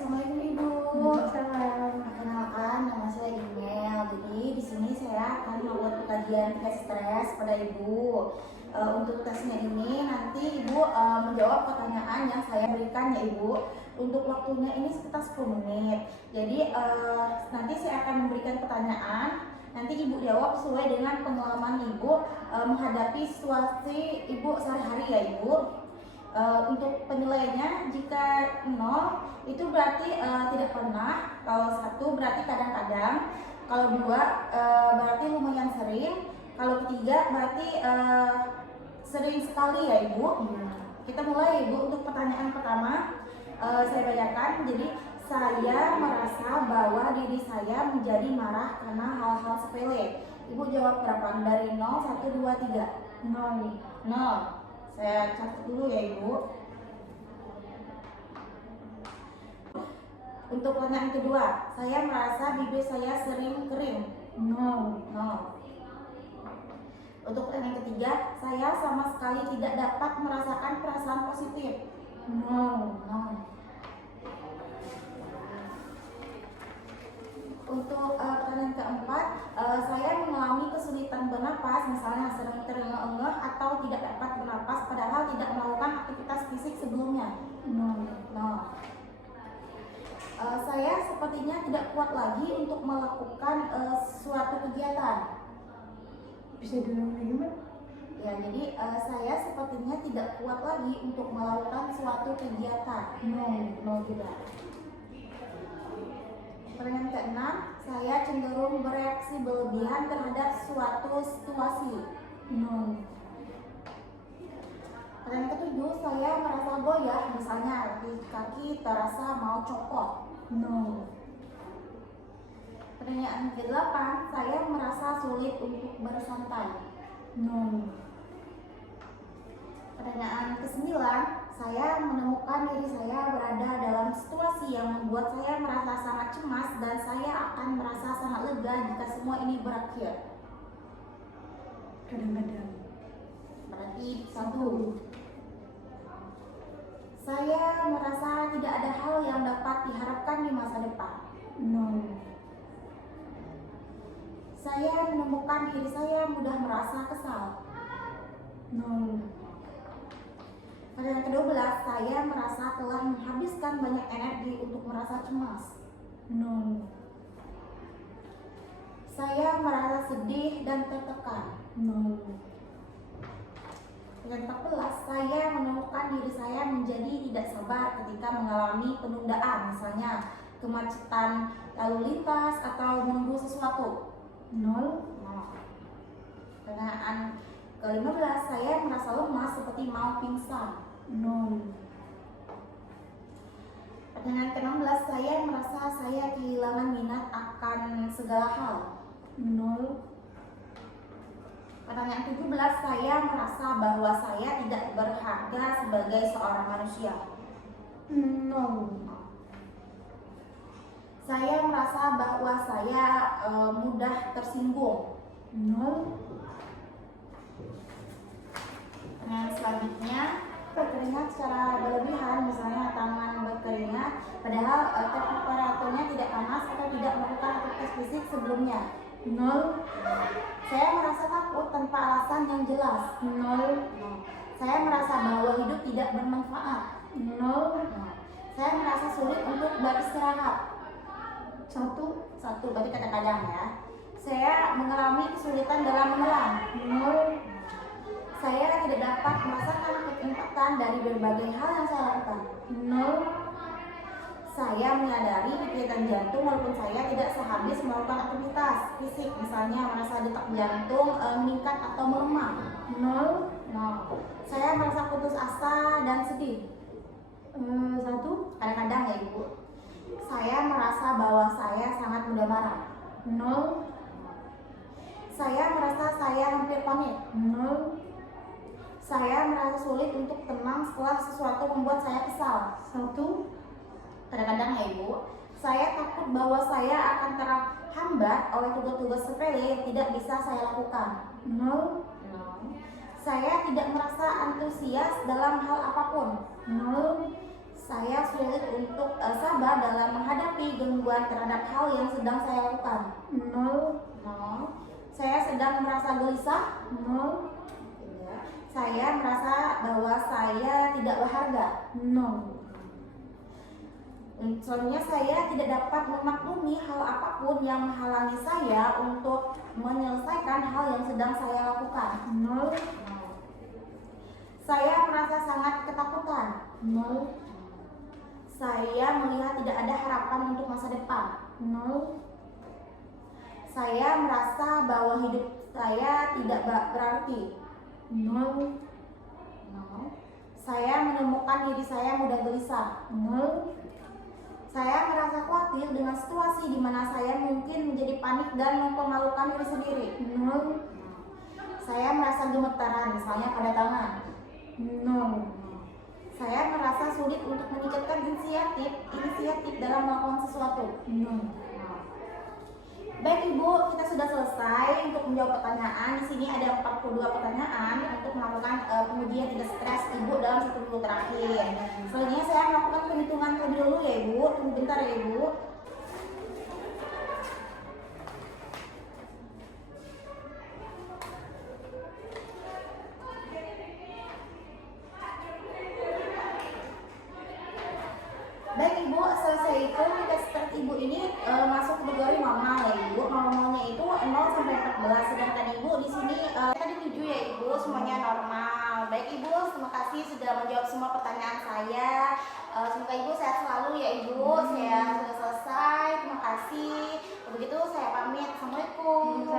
Assalamualaikum Ibu. Waalaikumsalam. Perkenalkan, nama saya Imel. Jadi di sini saya akan membuat kajian tes stres pada Ibu. Untuk tesnya ini nanti Ibu menjawab pertanyaan yang saya berikan ya Ibu. Untuk waktunya ini sekitar 10 menit. Jadi nanti saya akan memberikan pertanyaan. Nanti Ibu jawab sesuai dengan pengalaman Ibu menghadapi situasi Ibu sehari-hari ya Ibu. Untuk penilaiannya, jika 0 itu berarti tidak pernah, kalau 1 berarti kadang-kadang, kalau 2 berarti lumayan sering, kalau 3 berarti sering sekali ya Ibu. Kita mulai Ibu. Untuk pertanyaan pertama saya bacakan. Jadi saya merasa bahwa diri saya menjadi marah karena hal-hal sepele. Ibu jawab berapa? Dari 0, 1, 2, 3. 0. Saya catat dulu ya Ibu. Untuk pertanyaan kedua, saya merasa bibir saya sering kering. 0. Untuk pertanyaan ketiga, saya sama sekali tidak dapat merasakan perasaan positif. 0. Untuk pertanyaan keempat, saya mengalami kesulitan bernapas, misalnya sering terengah-engah atau tidak dapat bernapas padahal tidak melakukan aktivitas fisik sebelumnya. Saya sepertinya tidak kuat lagi untuk melakukan suatu kegiatan. Bisa diulang lagi, Mbak? Ya, jadi saya sepertinya tidak kuat lagi untuk melakukan suatu kegiatan. 0 juga. Pertanyaan ke-6, saya cenderung bereaksi berlebihan terhadap suatu situasi. 0. Pertanyaan ke-7, saya merasa goyah, misalnya kaki terasa mau copot. 0. Pertanyaan ke-8, saya merasa sulit untuk bersantai. 0. Pertanyaan ke-9, saya menemukan diri saya berada dalam situasi yang membuat saya merasa sangat cemas dan saya akan merasa sangat lega jika semua ini berakhir. Kadang-kadang. Berarti 1. Saya merasa tidak ada hal yang dapat diharapkan di masa depan. 0. Saya menemukan diri saya mudah merasa kesal. 0. Pertanyaan ke-12, saya merasa telah menghabiskan banyak energi untuk merasa cemas. 0. Saya merasa sedih dan tertekan. 0. Pertanyaan 14, saya menemukan diri saya menjadi tidak sabar ketika mengalami penundaan, misalnya kemacetan lalu lintas atau menunggu sesuatu. 0. Pertanyaan ke-15, saya merasa lemas seperti mau pingsan. 0. Pertanyaan ke-16, saya merasa saya kehilangan minat akan segala hal. 0. Pertanyaan 17, saya merasa bahwa saya tidak berharga sebagai seorang manusia. 0. Saya merasa bahwa saya mudah tersinggung. 0. Pertanyaan selanjutnya, berkeringat secara berlebihan, misalnya tangan berkeringat, padahal temperaturnya tidak panas atau tidak melakukan aktivitas fisik sebelumnya. 0. Saya merasa takut tanpa alasan yang jelas. 0. Saya merasa bahwa hidup tidak bermanfaat. 0. Saya merasa sulit untuk beristirahat. 1. Berarti kadang-kadang ya. Saya mengalami kesulitan dalam menelan. 0. Saya tidak dapat merasakan kenikmatan dari berbagai hal yang saya lakukan. 0. Saya menyadari kegiatan jantung walaupun saya tidak sehabis melakukan aktivitas fisik, misalnya merasa detak jantung meningkat atau melemah. 0. Saya merasa putus asa dan sedih. 1. Kadang-kadang ya Ibu. Saya merasa bahwa saya sangat mudah marah. 0. Saya merasa saya hampir panik. 0. Saya merasa sulit untuk tenang setelah sesuatu membuat saya kesal. 1. Kadang-kadang ya Ibu, saya takut bahwa saya akan terhambat oleh tugas-tugas sepele yang tidak bisa saya lakukan. 0. Saya tidak merasa antusias dalam hal apapun. 0. Saya sulit untuk sabar dalam menghadapi gangguan terhadap hal yang sedang saya lakukan. 0, 0. Saya sedang merasa gelisah. 0, Saya merasa bahwa saya tidak berharga. 0, Selanjutnya, saya tidak dapat memaklumi hal apapun yang menghalangi saya untuk menyelesaikan hal yang sedang saya lakukan. 0, Saya merasa sangat ketakutan. 0, Saya melihat tidak ada harapan untuk masa depan. 0, Saya merasa bahwa hidup saya tidak berarti. 0, Saya menemukan diri saya mudah gelisah. 0, Saya merasa khawatir dengan situasi di mana saya mungkin menjadi panik dan mempermalukan diri sendiri. 0, Saya merasa gemetaran, misalnya pada tangan. 0, Saya merasa sulit untuk meningkatkan inisiatif dalam melakukan sesuatu. 0. Baik Ibu, kita sudah selesai untuk menjawab pertanyaan. Di sini ada 42 pertanyaan untuk melakukan pengujian tidak stres Ibu dalam 1 minggu terakhir. Selanjutnya saya melakukan penghitungan terlebih dahulu ya Ibu. Tunggu bentar ya Ibu. Baik Ibu, selesai itu tingkat stres Ibu ini masuk kategori normal ya Ibu. Normalnya itu 0 sampai 14. Sedangkan Ibu di sini tadi 7 ya Ibu, semuanya normal. Baik Ibu, terima kasih sudah menjawab semua pertanyaan saya. Semoga Ibu sehat selalu ya Ibu. Saya sudah selesai. Terima kasih. Begitu saya pamit. Assalamualaikum.